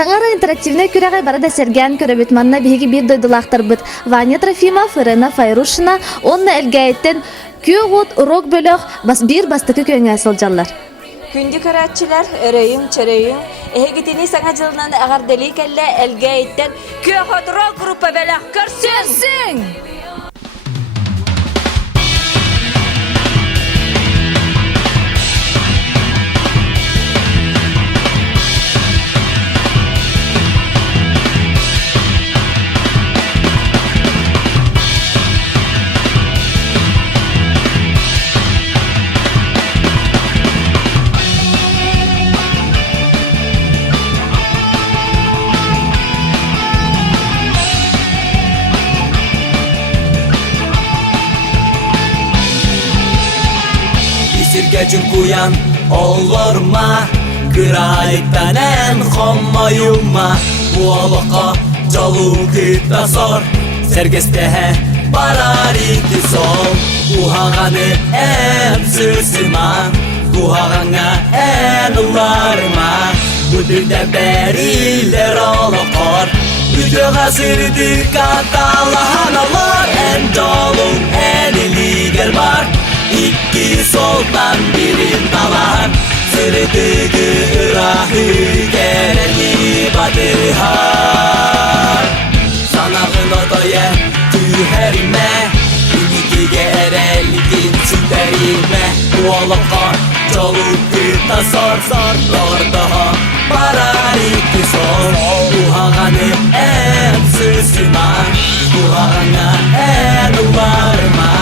Саңара интерактивный күрәгә барада сәргән көрәбет манна биһиги бир дойдулақтар бит. Ваня Трофимов, Ирина Файрушина, онна элгәйттен күйгот урок бөлөк бир бастыкы көңә сылжаллар. Күнді каратчылар, өрейін, чөрейін, әйгітіні саңа жылынан ағардали кәлі әлге еттен күйгот рок группа бөлөк көрсін! Sirgecin kuyan olurma Kırayıktan en kommayuma Bu alaka çaluk ita sor Sergestehe barar iki sol Kuhağanı en sürsüma Kuhağana en ularma Müdürde beriler olakor Yüce gasırdı katalahan olur En dolun en iliger var İki soldan birin dalar Sırdığı ırahı geleni batıhar Sanağın odaya tüherime Üniki gerelgin süderime Bu alaka çoluk kıta sor Lordaha barar iki sol Bu hağanı en sürsüma Bu hağana en uvarma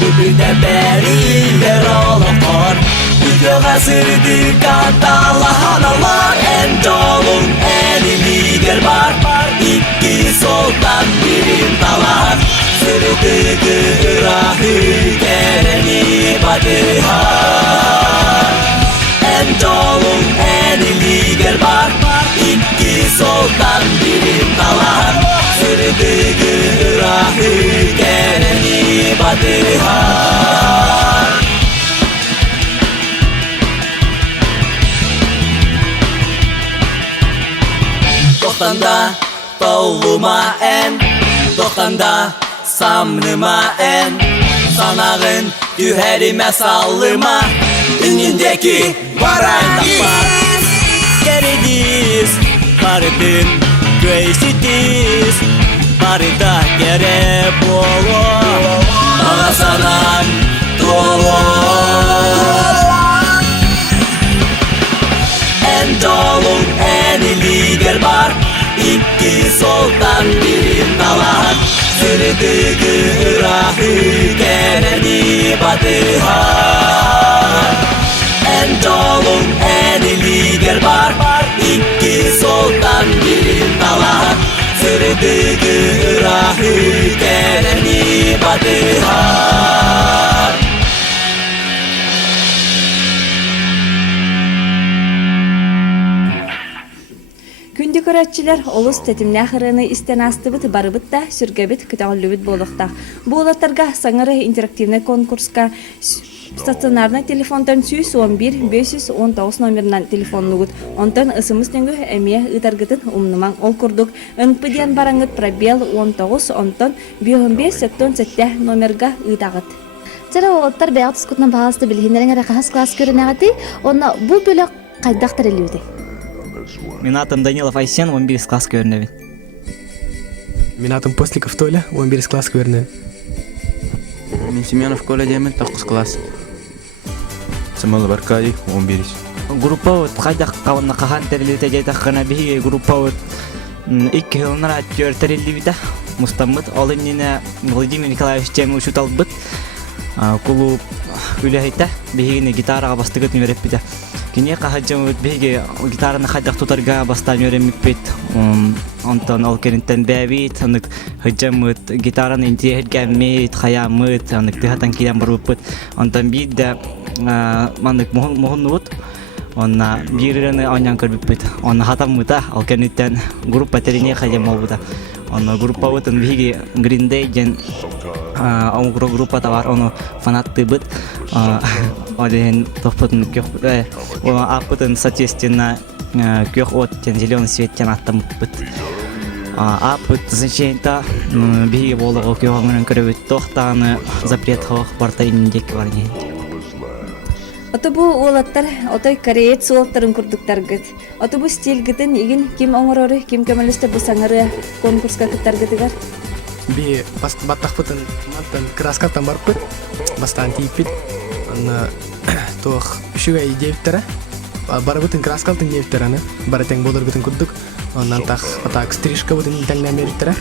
Bu bir de beriler olakor Yüce gasırdı katalahan olur En dolun en iliger var İki soldan birin dalar Sırdığı ırahı geleni batıhar En dolun en iliger var İki soldan birin dalar Sırdığı ırahı geleni batıhar Toktanda tavluma en Toktanda samnıma en Sanağın tüherime sallıma Önündeki varan tapar Geridis Bardın göğsüdüz Barda gere bolo Bana sanam dolu En dolun en iliger var İki soldan birin dalar Sırdığı ırahı geleni batıhar En dolun en iliger var İki soldan birin dalar Sırdığı ırahı geleni batıhar Күнді көрәтчілер олыс тәтімлі ақырыны істен астыбыт барыбыт да сүргебіт күтәғылыбыт болуқта. Бұл олаттарға саңыры интерактивный конкурска стационарный телефонтан 111-519 номерынан телефоннугут. Онтан ысымыз тәңгі әмия ұтаргытын умныман ол күрдік. Үнпіден бараңыт пробел 19, онтан 15-17 номерға ұтағыт. Жара олаттар бәғат ұскутынан бағасты білгендерін әрақағас класс көрінеғати, онна бұл бөлік қайдақтар әлеуді. Мен атым Данилов Айсен, 11 класс көрінебін. Мен атым Постников Толя, 11 класс көрінебін. Мен Семенов Коля демін, 9 класс. Самалов Аркадий, 11. Группа от қайдақ қауынна қахан тәрелеуті жайтаққана бігі группа от 2 жылынар аттер тәрелеуті мұстамыд. Ол еніне Владимир Николаевич жемі үшіт албыд. Клуб үләйті бігіне гитараға бастығыт нөмереп біді. Кене қағаджам өт бейге гитараны қайдақ тұтарға бастан өреміп бейт. Онтан ол керінттен бәбейт, анық ғаджам өт гитараны интегерген мейт, қаямыт, анық тұхатан кейден бар өппіт. Онтан бейді манық мұғын өт, онна бейіріні ойнан көрбіп бейт. Онна хатам өті, ол керінттен группа тәріне қайдам ол бұда. Onu gruppa butun bihigi Green Day gen группа товар onu фанатты быт. Один топотун кёх апытын соответственно кёх от зеленый свет тен аттам быт. Апыт значение-то бихиги болого кёхмын көрөбүт тохтаны запрет хох барта индек барни. Ото бу уолаттар отой кореец суолаттарын курдуктаргыт. Ото бу стилгитин игин ким оңорору, ким көмөлөстө бу саңары конкурска кыттаргытыгар. Би баттахпытын маттан краскаттан барпыт. Бастан типит. Ана тох шуга идептера. Барабытын краскалтын идептераны. Баратең болоргытын курдук. Онан атак стрижка бутын итална мериттера.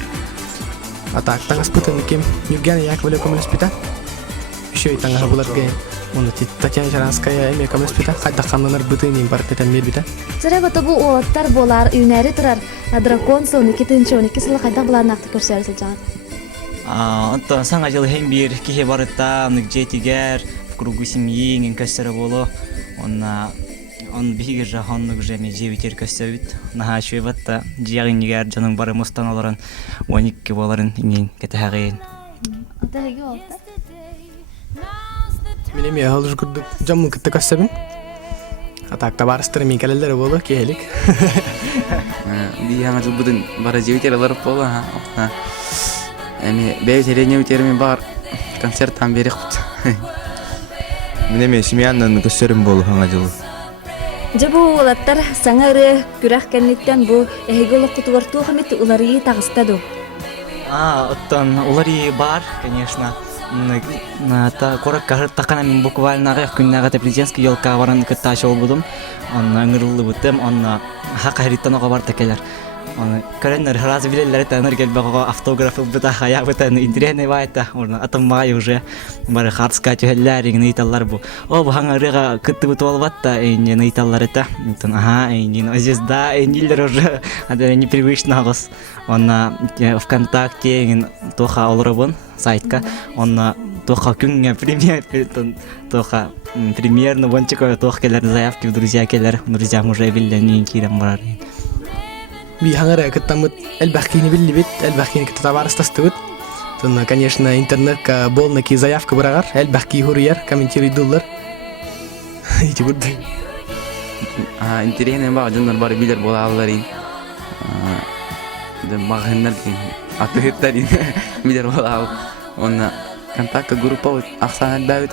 Атак таңаспытын ким Евгения Яковлева көмөлөспүтө. Еще и таңа буларга. Оны Татьяна Шаранская эме көмөлөспүтө. Кайда камнанар бутын барктетен мербите. Сырак ото бу уолаттар болар үйнәри турар. Дракон сон 2-12 сылы кайда буларны акты көрсөтө жагат. Онтон саңа жылы хем бир кихе барыта, жетигер, в кругу семьи, нген көссөрө боло. Он бигер жаханнык жеме жебитер көссөбүт. Наха шөбатта жагыннигер жаның бары мустан аларын 12 боларын инген кетагын. Ата heге болду. Мен эме алыш курдук жаммын кытта көссөбүн. Атак табарыстыр мен келелер боло келик. Би яңа жыл бүтін бара жебитер аларып болу. Эми бей тереңе өтермен бар концерттан берек бут. Мен семьянын көсөрүм болу аңа жылы. Жабу уолаттар саңары күрах кенниттен бу эхиголок кутугартуу хамит уларыйы тагыстаду. Оттон улари бар, конечно. Та корак kahırttakana мен буквально күннәгә президентский елка баран кытташыл будым. Онна ыңгырлы бутым, онна хак хариттан ога бар текелер. Оны көрәннәр разы билеләр тәнер гелбәгә автографы бута хая бутан интернет вайта. Орна атаммай уже бар хатска тәһәлләр игне италлар бу. О бу хаңарыга кытты бут албатта инне италлар это. Инне звезда, иннелер уже ада непривычно гос. Онна ВКонтакте тоха олробын сайтка. Онна тоха күнгә премьер тоха премьерно вончика тоха келер заявки в друзья келер. Друзья уже билдән кирәм барар. Би хаңара кыттамыт элбахкини билли бит, элбахкини кытта табарыстастыбыт. Тонна, конечно, интернетка болнаки заявка барагар, элбахки хурияр, комментируйдуллар. Ити бурды. Интернет ба жондар бары билер бола алларын. Магыннар атыгыттарын билер бола ал. Онна контакт группа аксан албайт.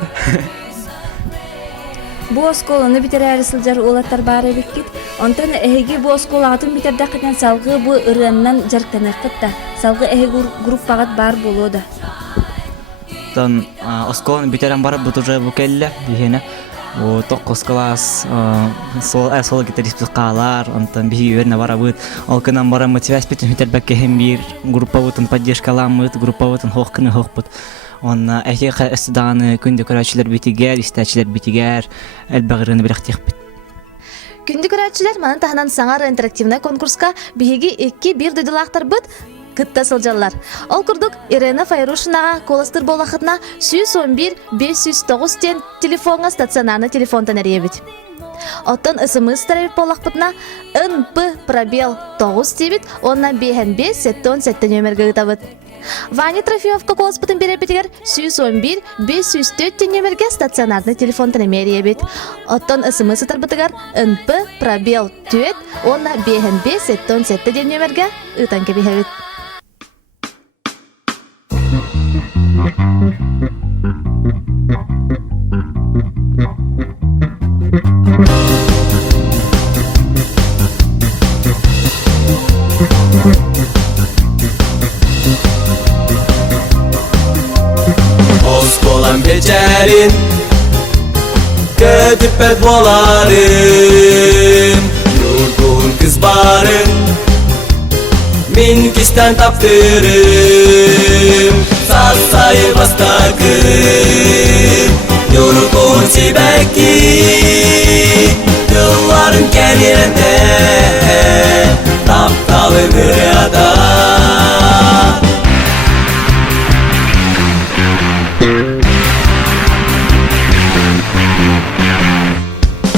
Бу осколаны битерәр сылжар уолаттар бары биккит. Онтан эхиги бу осколатын битердәккән салгы бу ырыннан жарктанаккытта. Салгы эхи группагат бар болода. Тон осколаны битерән барып бут уже бу келле дигәне. Бу 9 класс сол гитарист калар, онтан биги верне барабыт. Алкынан бара мотивация битен битербәккә һәм бир группа бутын поддержкаламыт, группа бутын хоккыны хокпут. Онна эхи эстданы күндө көрәчләр битигәр, истәчләр битигәр, әлбәгырны бирәхтих бит. Күндү көрәчләр манын тахынан саңар интерактивный конкурска биһиги 2-1 дыдылактар бит кытта сылжаллар. Ол курдук Ирина Файрушинага коластыр болахытна 111-509 тен телефонга стационарный телефондан әребит. Оттон СМС тарабит болақпытна НП пробел 9 дебит, онна 5-5-7-7 нөмерге гытабыт. Ваня Трофимовка коласпытын беребитигер 111-504 нөмерге стационарный телефондан әребит. Оттон СМС тарбытыгар НП пробел 4, онна 5-5-7-7 нөмерге ытан кебихебит. Oskolan becerin Kötüpet bolarım Yorgun kız barım Min kisten taptırım Sassayı bastakım Yorgun çibeki Yılların kendine Taptalı mürada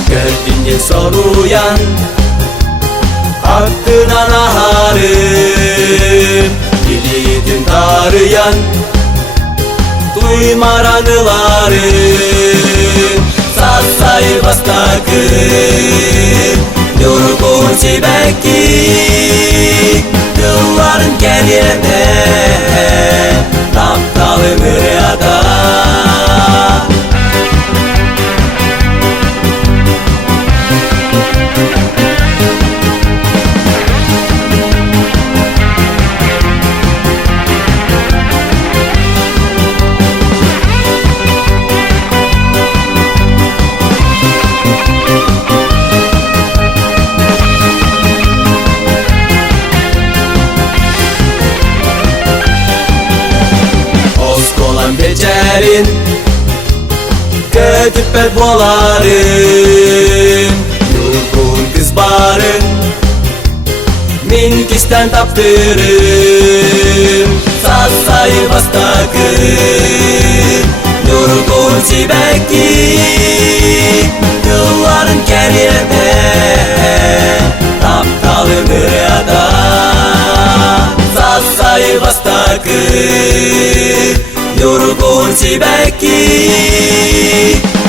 Gördüğünde soruyan Hakkına naharım Duymayan Duymaranıların Sassayı bastakın Yorgun çibeki Yılların geride Taptalı müriyada Oskolan becerin Kötüpet boların Yorgun kızbarın Minkisten taptırın Sassayı bastakın Yorgun çibeki Yılların keriyede Taptalı müriyada Sassayı bastakın Yorgun çibeki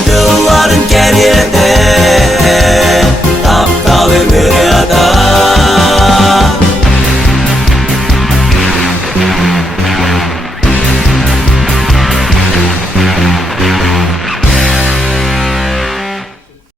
Yılların keriyede